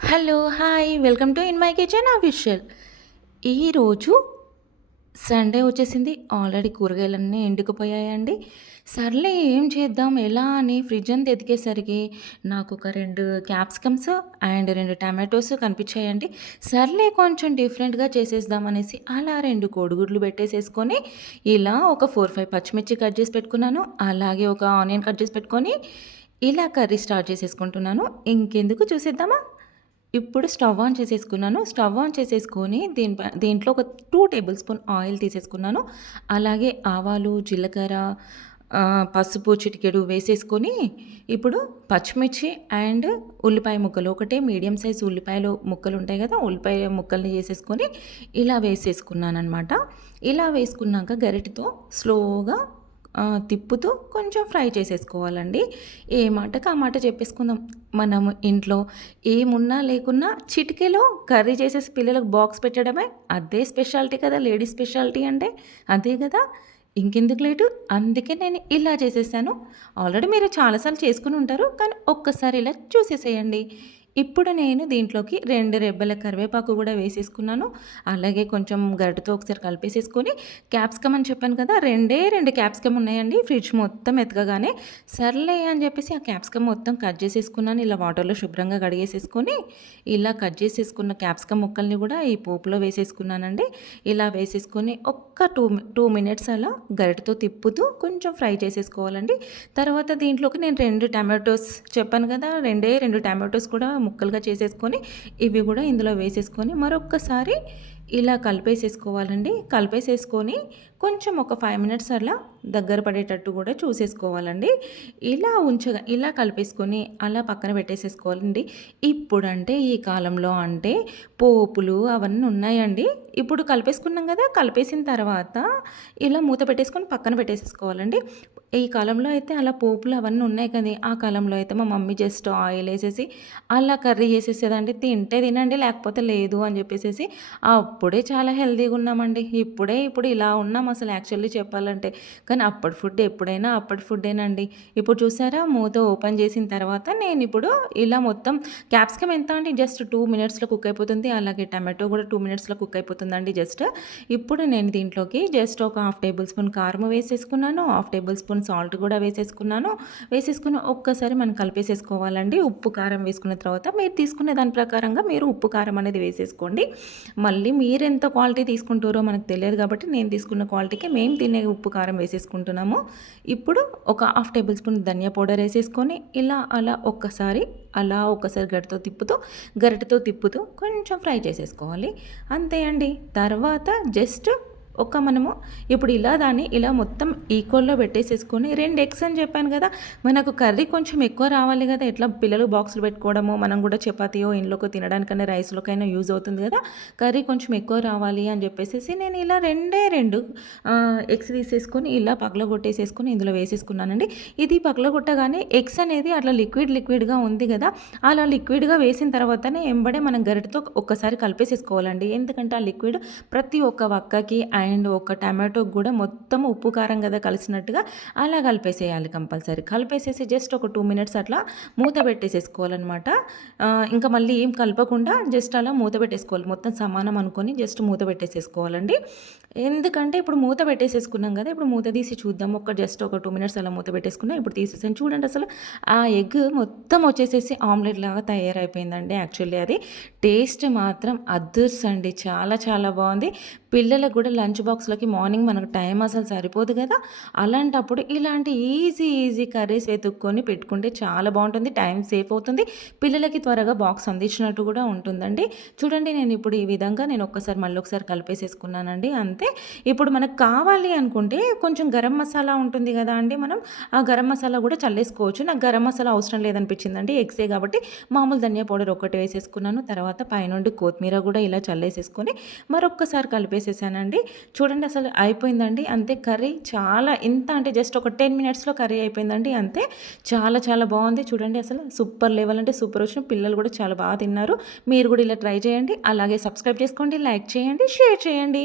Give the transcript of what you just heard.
Hello! Hi! Welcome to in my kitchen official. ఈరోజు Sunday వచ్చేసింది. Already కూరగాయలన్నీ ఎండుకుపోయాయండి. సర్లే ఏం చేద్దాం, ఎలా అని ఫ్రిడ్జ్ అంతా ఎతికేసరికి నాకొక 2 క్యాప్సికమ్స్ అండ్ 2 టమాటోస్ కనిపించాయండి. సర్లే కొంచెం డిఫరెంట్‌గా చేసేద్దాం అనేసి అలా 2 కోడిగుడ్లు పెట్టేసేసుకొని, ఇలా ఒక 4, 5 పచ్చిమిర్చి కట్ చేసి పెట్టుకున్నాను. అలాగే ఒక ఆనియన్ కట్ చేసి పెట్టుకొని, ఇలా కర్రీ స్టార్ట్ చేసేసుకుంటున్నాను. ఇంకెందుకు చూసేద్దామా? ఇప్పుడు స్టవ్ ఆన్ చేసేసుకున్నాను. స్టవ్ ఆన్ చేసేసుకొని దీంట్లో ఒక 2 టేబుల్ స్పూన్ ఆయిల్ తీసేసుకున్నాను. అలాగే ఆవాలు, జీలకర్ర, పసుపు చిటికెడు వేసేసుకొని, ఇప్పుడు పచ్చిమిర్చి అండ్ ఉల్లిపాయ ముక్కలు, ఒకటే మీడియం సైజ్ ఉల్లిపాయలు ముక్కలు ఉంటాయి కదా! ఉల్లిపాయ ముక్కల్ని చేసేసుకొని ఇలా వేసేసుకున్నాననమాట. ఇలా వేసుకున్నాక గరిటెతో స్లోగా తిప్పుతూ కొంచెం ఫ్రై చేసేసుకోవాలండి. ఏ మాటకి ఆ మాట చెప్పేసుకుందాం. మనం ఇంట్లో ఏమున్నా లేకున్నా చిటికెలో కర్రీ చేసేసి పిల్లలకు బాక్స్ పెట్టడమే అదే స్పెషాలిటీ కదా! లేడీస్ స్పెషాలిటీ అంటే అదే కదా! ఇంకెందుకు లేటు, అందుకే నేను ఇలా చేసేసాను. ఆల్రెడీ మీరు చాలా సార్లు చేసుకొని ఉంటారు. కానీ ఒక్కసారి ఇలా చూసేసేయండి. ఇప్పుడు నేను దీంట్లోకి 2 రెబ్బల కరివేపాకు కూడా వేసేసుకున్నాను. అలాగే కొంచెం గరిటెతో ఒకసారి కలిపేసేసుకొని, క్యాప్సికమ్ అని చెప్పాను కదా! 2 క్యాప్సికమ్ ఉన్నాయండి ఫ్రిడ్జ్ మొత్తం ఎతకగానే. సర్లే అని చెప్పేసి ఆ క్యాప్సికమ్ మొత్తం కట్ చేసేసుకున్నాను. ఇలా వాటర్‌లో శుభ్రంగా కడిగేసేసుకొని, ఇలా కట్ చేసేసుకున్న క్యాప్సికమ్ ముక్కల్ని కూడా ఈ పోపులో వేసేసుకున్నానండి. ఇలా వేసేసుకొని ఒక్క 2 మినిట్స్ అలా గరిటెతో తిప్పుతూ కొంచెం ఫ్రై చేసేసుకోవాలండి. తర్వాత దీంట్లోకి నేను 2 టమాటోస్ చెప్పాను కదా! 2 టమాటోస్ కూడా ముక్కలుగా చేసేసుకొని, ఇవి కూడా ఇందులో వేసేసుకొని మరొక్కసారి ఇలా కలిపేసేసుకోవాలండి. కలిపేసేసుకొని కొంచెం ఒక 5 మినిట్స్ అలా దగ్గర పడేటట్టు కూడా చూసేసుకోవాలండి. ఇలా కలిపేసుకొని అలా పక్కన పెట్టేసేసుకోవాలండి. ఇప్పుడంటే ఈ కాలంలో అంటే పోపులు అవన్నీ ఉన్నాయండి. ఇప్పుడు కలిపేసుకున్నాం కదా! కలిపేసిన తర్వాత ఇలా మూత పెట్టేసుకొని పక్కన పెట్టేసేసుకోవాలండి. ఈ కాలంలో అయితే అలా పోపులు అవన్నీ ఉన్నాయి కానీ, ఆ కాలంలో అయితే మా మమ్మీ జస్ట్ ఆయిలేసేసి అలా కర్రీ చేసేసేదండి. తింటే తినండి లేకపోతే లేదు అని చెప్పేసేసి. అప్పుడే చాలా హెల్తీగా ఉన్నామండి. ఇప్పుడు ఇలా ఉన్నాం అసలు యాక్చువల్లీ చెప్పాలంటే. కానీ అప్పటి ఫుడ్ ఎప్పుడైనా అప్పటి ఫుడ్డేనండి. ఇప్పుడు చూసారా, మూత ఓపెన్ చేసిన తర్వాత నేనిప్పుడు ఇలా మొత్తం క్యాప్సికమ్ ఎంత అంటే జస్ట్ 2 మినిట్స్‌లో కుక్ అయిపోతుంది. అలాగే టమాటో కూడా 2 మినిట్స్‌లో కుక్ అయిపోతుందండి జస్ట్. ఇప్పుడు నేను దీంట్లోకి జస్ట్ ఒక హాఫ్ టేబుల్ స్పూన్ కారం వేసేసుకున్నాను. హాఫ్ టేబుల్ స్పూన్ సాల్ట్ కూడా వేసేసుకున్నాను. వేసేసుకొని ఒక్కసారి మనం కలిపేసేసుకోవాలండి. ఉప్పు, కారం వేసుకున్న తర్వాత మీరు తీసుకునే దాని ప్రకారంగా మీరు ఉప్పు, కారం అనేది వేసేసుకోండి. మళ్ళీ మీరెంత క్వాలిటీ తీసుకుంటారో మనకు తెలియదు కాబట్టి నేను తీసుకున్న క్వాలిటీకి మేము తినే ఉప్పు, కారం వేసేసుకుంటున్నాము. ఇప్పుడు ఒక హాఫ్ టేబుల్ స్పూన్ ధనియా పౌడర్ వేసేసుకొని ఒకసారి గరిటెతో తిప్పుతూ కొంచెం ఫ్రై చేసేసుకోవాలి. అంతే అండి. తర్వాత జస్ట్ మనము ఇప్పుడు దాన్ని ఇలా మొత్తం ఈక్వల్‌లో పెట్టేసేసుకొని 2 ఎగ్స్ అని చెప్పాను కదా! మనకు కర్రీ కొంచెం ఎక్కువ రావాలి కదా! ఎట్లా పిల్లలు బాక్సులు పెట్టుకోవడము, మనం కూడా చపాతీయో ఇంట్లోకో తినడానికైనా రైస్‌లోకైనా యూజ్ అవుతుంది కదా! కర్రీ కొంచెం ఎక్కువ రావాలి అని చెప్పేసేసి నేను ఇలా 2 ఎగ్స్ తీసేసుకొని ఇలా పగలగొట్టేసేసుకొని ఇందులో వేసేసుకున్నానండి. ఇది పగలగొట్టగానే ఎగ్స్ అనేది అట్లా లిక్విడ్‌గా ఉంది కదా! అలా లిక్విడ్‌గా వేసిన తర్వాతనే ఎంబడే మనం గరిటెతో ఒక్కసారి కలిపేసేసుకోవాలండి. ఎందుకంటే ఆ లిక్విడ్ ప్రతి ఒక్క వక్కకి అండ్ ఒక టమాటోకి కూడా మొత్తం ఉప్పు, కారం కదా కలిసినట్టుగా అలా కలిపేసేయాలి కంపల్సరీ. కలిపేసేసి జస్ట్ ఒక 2 మినిట్స్ అట్లా మూత పెట్టేసేసుకోవాలనమాట. ఇంకా మళ్ళీ ఏం కలపకుండా జస్ట్ అలా మూత పెట్టేసుకోవాలి. మొత్తం సమానం అనుకొని జస్ట్ మూత పెట్టేసేసుకోవాలండి. ఎందుకంటే ఇప్పుడు మూత పెట్టేసేసుకున్నాం కదా! ఇప్పుడు మూత తీసి చూద్దాం. జస్ట్ ఒక 2 మినిట్స్ అలా మూత పెట్టేసుకున్నా. ఇప్పుడు తీసేసాను. చూడండి అసలు ఆ ఎగ్ మొత్తం వచ్చేసేసి ఆమ్లెట్ లాగా తయారైపోయిందండి. యాక్చువల్లీ అది టేస్ట్ మాత్రం అద్దుర్సండి. చాలా చాలా బాగుంది. పిల్లలకు కూడా లంచ్ బాక్స్‌లోకి మార్నింగ్ మనకు టైం అసలు సరిపోదు కదా! అలాంటప్పుడు ఇలాంటి ఈజీ కర్రీస్ వెతుక్కొని పెట్టుకుంటే చాలా బావుంటుంది. టైం సేఫ్ అవుతుంది. పిల్లలకి త్వరగా బాక్స్ అందించినట్టు కూడా ఉంటుందండి. చూడండి నేను ఇప్పుడు ఈ విధంగా మళ్ళొకసారి కలిపేసేసుకున్నానండి. అంతే. ఇప్పుడు మనకు కావాలి అనుకుంటే కొంచెం గరం మసాలా ఉంటుంది కదా అండి మనం, ఆ గరం మసాలా కూడా చల్లేసుకోవచ్చు. నాకు గరం మసాలా అవసరం లేదనిపించిందండి. ఎగ్సే కాబట్టి మామూలు ధనియా పౌడర్ ఒక్కటి వేసేసుకున్నాను. తర్వాత పైనుండి కొత్తిమీర కూడా ఇలా చల్లేసేసుకొని మరొక్కసారి కలిపేసేసానండి. చూడండి అసలు అయిపోయిందండి. అంతే కర్రీ చాలా ఎంత అంటే జస్ట్ ఒక 10 మినిట్స్‌లో కర్రీ అయిపోయిందండి అంతే. చాలా చాలా బావుంది. చూడండి అసలు సూపర్ లెవెల్ అంటే సూపర్ వచ్చిన పిల్లలు కూడా చాలా బాగా తిన్నారు. మీరు కూడా ఇలా ట్రై చేయండి. అలాగే సబ్స్క్రైబ్ చేసుకోండి, లైక్ చేయండి, షేర్ చేయండి.